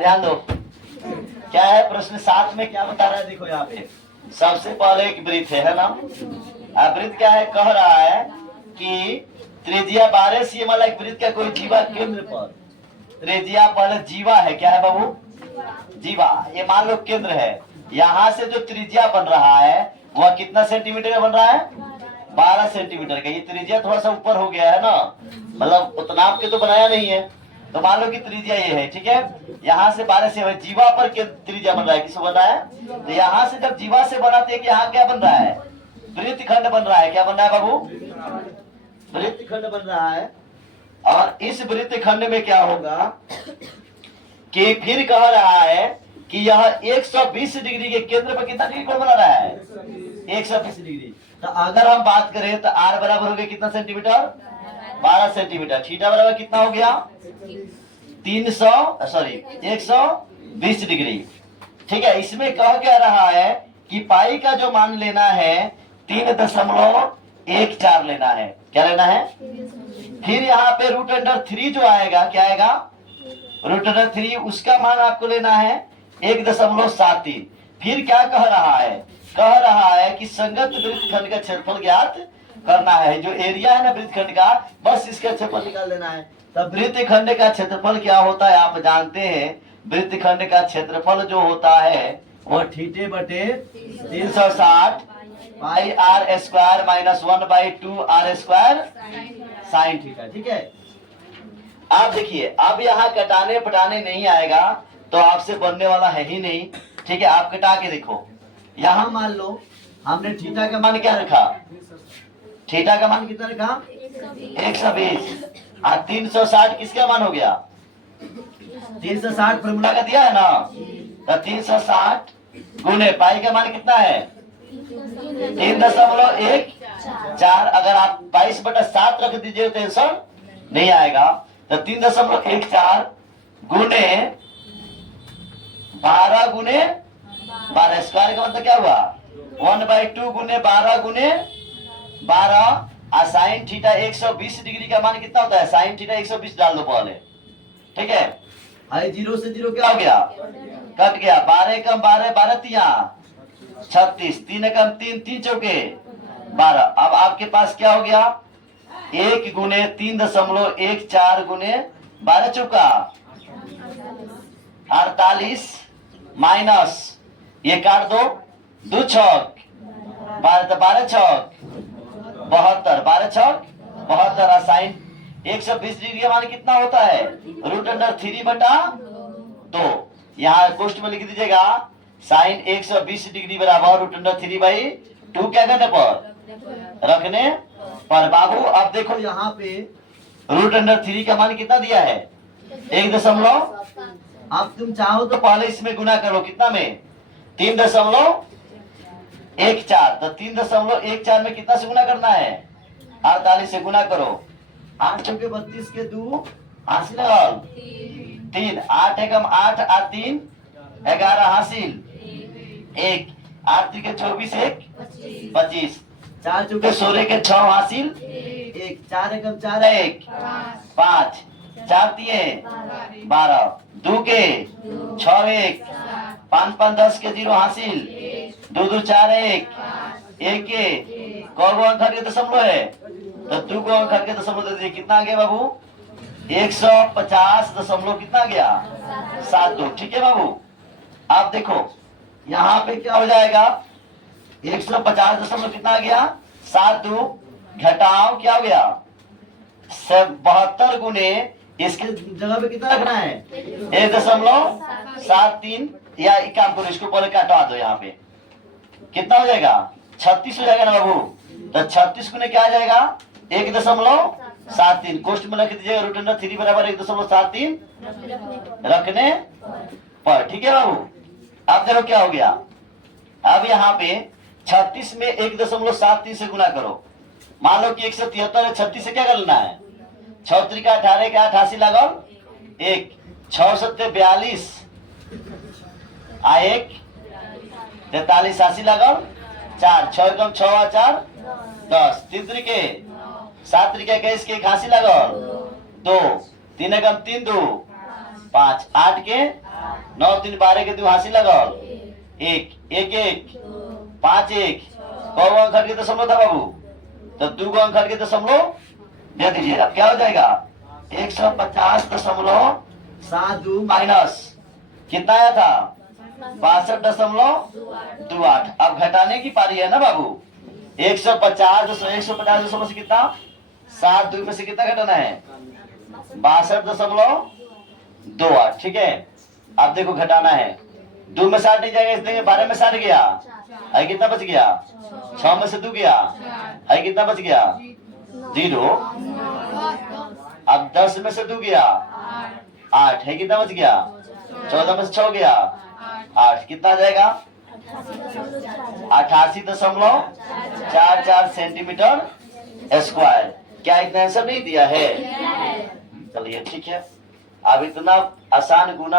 ध्यान दो, क्या है प्रश्न 7 में, क्या बता रहा है? देखो यहाँ पे सबसे पहले एक वृत्त है ना। वृत्त क्या है? कह रहा है कि त्रिज्या 12 सीएम वाला एक वृत्त का कोई जीवा केंद्र पर, त्रिज्या पहले जीवा है, क्या है बाबू? जीवा। ये मान लो केंद्र है, यहाँ से जो त्रिज्या बन रहा है वह कितना सेंटीमीटर का बन रहा है? 12 सेंटीमीटर का। ये त्रिज्या थोड़ा सा ऊपर हो गया है ना, मतलब उतना आपके तो बनाया नहीं है, तो मान लो कि त्रिज्या ये है, ठीक है। यहाँ से 12 से जीवा पर त्रिज्या बन रहा है, किसको बना है? तो यहाँ से जब जीवा से बनाते हैं कि यहाँ क्या बन रहा है? वृत्तखंड बन रहा है। क्या बन रहा है बाबू? वृत्तखंड बन रहा है। और इस वृत्तखंड में क्या होगा कि फिर कह रहा है कि यह 120 डिग्री के केंद्र पर कितना डिग्री कोण बना रहा है? 120 डिग्री। तो अगर हम बात करें तो आर बराबर हो गया कितना सेंटीमीटर? 12 सेंटीमीटर। थीटा बराबर कितना हो गया? 120 डिग्री। ठीक है। इसमें कह क्या रहा है कि पाई का जो मान लेना है 3.14 लेना है। क्या लेना है? फिर यहाँ पे √3 जो आएगा, क्या आएगा? √3, उसका मान आपको लेना है 1.73। फिर क्या कह रहा है? कह रहा है कि संगत वृत्तखंड का क्षेत्रफल ज्ञात करना है। जो एरिया है ना वृत्तखंड का, बस इसका क्षेत्रफल निकाल लेना है। तब वृत्तखंड का क्षेत्रफल क्या होता है आप जानते हैं? वृत्तखंड का क्षेत्रफल जो होता है वो थीटे बटे 360 पाई r square minus 1/2 r square sine theta. ठीक है। आप देखिए, अब यहाँ कटाने पटाने नहीं आएगा तो आपसे बनने वाला है ही नहीं। ठीक है। आप कटा के देखो, यहाँ मान लो हमने थीटा का मान क्या रखा? थीटा का मान कितना रखा? 120। और 360 किसका मान हो गया? 360 फॉर्मूला का दिया है ना, तो 360 गुने पाई का मान कितना है? 3.14। अगर आप 22/7 रख दीजिए तो टेंशन नहीं आएगा। तो 3.14 गुने 12 गुने 12 स्क्वायर का मतलब क्या हुआ? 1/2 गुने 12 गुने 12। और साइन थीटा 120 डिग्री का मान कितना होता है? साइन थीटा 120 डाल दो पहले। ठीक है। आई 0 से 0 क्या हो गया? कट गया। 12 कम 12, 12 तिया 36, 3 कम 3, 3 चौके 12। अब आपके पास क्या हो गया? 1 गुने 3.14 गुने 12 चौका 48 माइनस ये काट दो, 2 छक 12, 12 छक 72, 12 छक 72। साइन 120 डिग्री का मान कितना होता है? √3/2। यहाँ कोष्ट में लिख दीजिएगा साइन 120 डिग्री बराबर √3/2। क्या करने पर? रखने पर। बाबू अब देखो यहाँ पे √3 का मान कितना दिया है? 1 अब तुम चाहो तो पहले इसमें गुना करो, कितना में? 3.14। तो 3.14 में कितना से गुना करना है? 48 से गुना करो। 8 चौके 32 के 2 हासिल 3, 8 एकम 8 और 3 11 हासिल 1, 8 3 के 24 1 25, 4 चौके 16 के 6 हासिल 1, 4 एकम 4 1 5, 4 3 12, 2 के 6 1 5 5 10 के 0 हासिल 2 2 4 1 1 के कौन अंक हट के दशमलव है? तो 2 को अंक हट के दशमलव दे दीजिए। कितना आ गया बाबू? 150 दशमलव कितना गया? 72। ठीक है बाबू। आप देखो यहाँ पे क्या हो जाएगा? 150 दशमलव कितना आ गया? 72 घटाओ क्या हो गया? 72 गुने इसके जगह पे कितना रखना है? 1.73। या एक काम करो, इसको पहले काटवा दो। यहाँ पे कितना हो जाएगा? 36 हो जाएगा ना बाबू। तो 36 गुने क्या आ जाएगा? 1.73। कोष्ट में लिख दीजिएगा √3 बराबर 1.73 रखने पर। ठीक है बाबू। अब देखो क्या हो गया। अब यहाँ पे 36 में 1.73 से गुना करो। मान लो कि 173 है, 36 से क्या करना है? 6 3 का 18 के 88 लगाओ 1, 6 7 42 आ 1 43 80 लगाओ 4, 6 कम 6 4 10, 3 3 के 7 3 के 21 के 81 लगाओ 2, 3 कम 3 2 5, 8 के 9 3 12 के 2 हासी लगल 1 1 1 5 1 कौ अंक हट के दशमलव था बाबू? तो 2 अंक हट के दशमलव दे दीजिए। अब क्या हो जाएगा 150.72 माइनस कितना आया था 62.28। अब घटाने की पारी है ना बाबू। 150 से कितना 7 2 में से कितना घटाना है 62.28। ठीक है। अब देखो घटाना है 2 में 60 नहीं जाएगा इसलिए 12 में 60 गया है कितना बच गया 6 में से 2 गया है कितना बच गया 0। अब 10 में से 2 गया 8 है कितना बच गया 14 में से 6 गया 8 कितना आ जाएगा 88.44 सेंटीमीटर स्क्वायर। क्या इतना आंसर नहीं दिया है? चलिए ठीक है। अब इतना आसान गुना